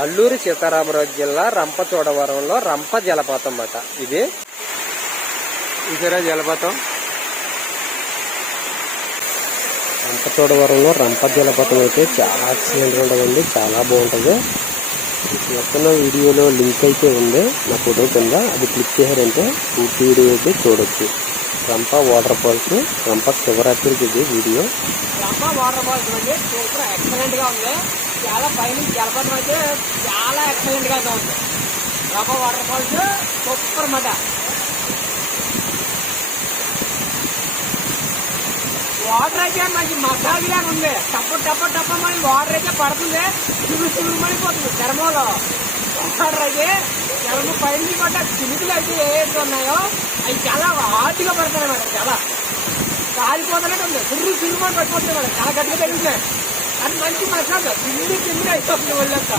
అల్లూరి సీతారామరాజు జిల్లా రంపచోడవరంలో రంప జలపాతం అన్నమాట. ఇది ఇతర జలపాతం. రంపచోడవరంలో రంప జలపాతం అయితే చాలా ఎక్సలెంట్ ఉంటుందండి, చాలా బాగుంటుంది. ఎక్కడ వీడియోలో లింక్ అయితే ఉంది నా ఫోటో కింద, అది క్లిక్ చేశారంటే పూర్తి వీడియో అయితే చూడొచ్చు. రంప వాటర్ ఫాల్స్ రంప శివరాత్రికి ఇది వీడియో. రంప వాటర్ ఫాల్స్ అండి సూపర్ ఎక్సలెంట్ గా ఉంది. చాలా పైనుంచి జలపాతం అయితే చాలా ఎక్సలెంట్ గా ఉంది. రంప వాటర్ ఫాల్స్ సూపర్ అన్నమాట. వాటర్ అయితే మంచి మసాలా ఉంది. టప్ప మరి వాటర్ అయితే పడుతుంది, చిరుసులు పడిపోతుంది చర్మంలో. వాటర్ అయితే చర్మం పైన పడ్డ చినుకులు అయితే ఏవైతే ఉన్నాయో అవి చాలా హార్డ్గా పడతాయి మేడం. చాలా కాలిపోతున్నట్టు ఉంది, చిరుసులు పడిపోతుంది మేడం. చాలా గట్టిగా తగ్గుతున్నాయి. అది మంచి మసాలా కింది అయిపోతుంది ఒళ్ళంతా.